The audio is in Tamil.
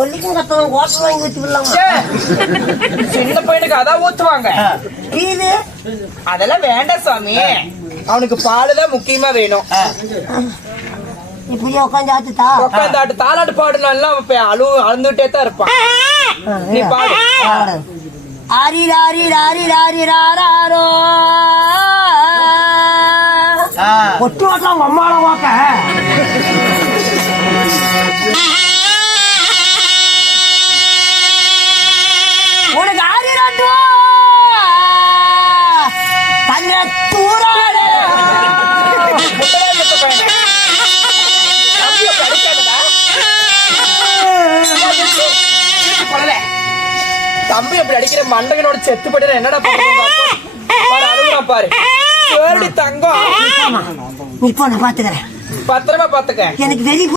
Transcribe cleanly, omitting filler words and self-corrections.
ஒல்லிக்கும் கத்தவங்க ஓட்டல் வாங்கி வச்சுக்கலாமா? சின்ன பையனுக்கு அதான் ஊத்துவாங்க. இது அதெல்லாம் வேண்டாம் சாமி. அவனுக்கு பாலுதான் முக்கியமா வேணும். இப்படியே உட்காந்து ஆச்சுட்டா உட்காந்து தாலாட்டு பாடுனாலும் அழுந்துட்டே தான் இருப்பான். நீ பாடு. ஆரி ராரி ராரி ராரி ராரோ ஒட்டு வாட்டம் அம்மாள வாக்க உனக்கு ஆரி ராட்டோ தன்னை தூராடு தம்பி அப்படி அடிக்கிற மண்டகனோட செத்து போட்டு என்னடா அழுகுறான் பாரு. தங்கம் இப்போ நான் பாத்துக்கிறேன். பத்திரமா பாத்துக்க. எனக்கு வெளியே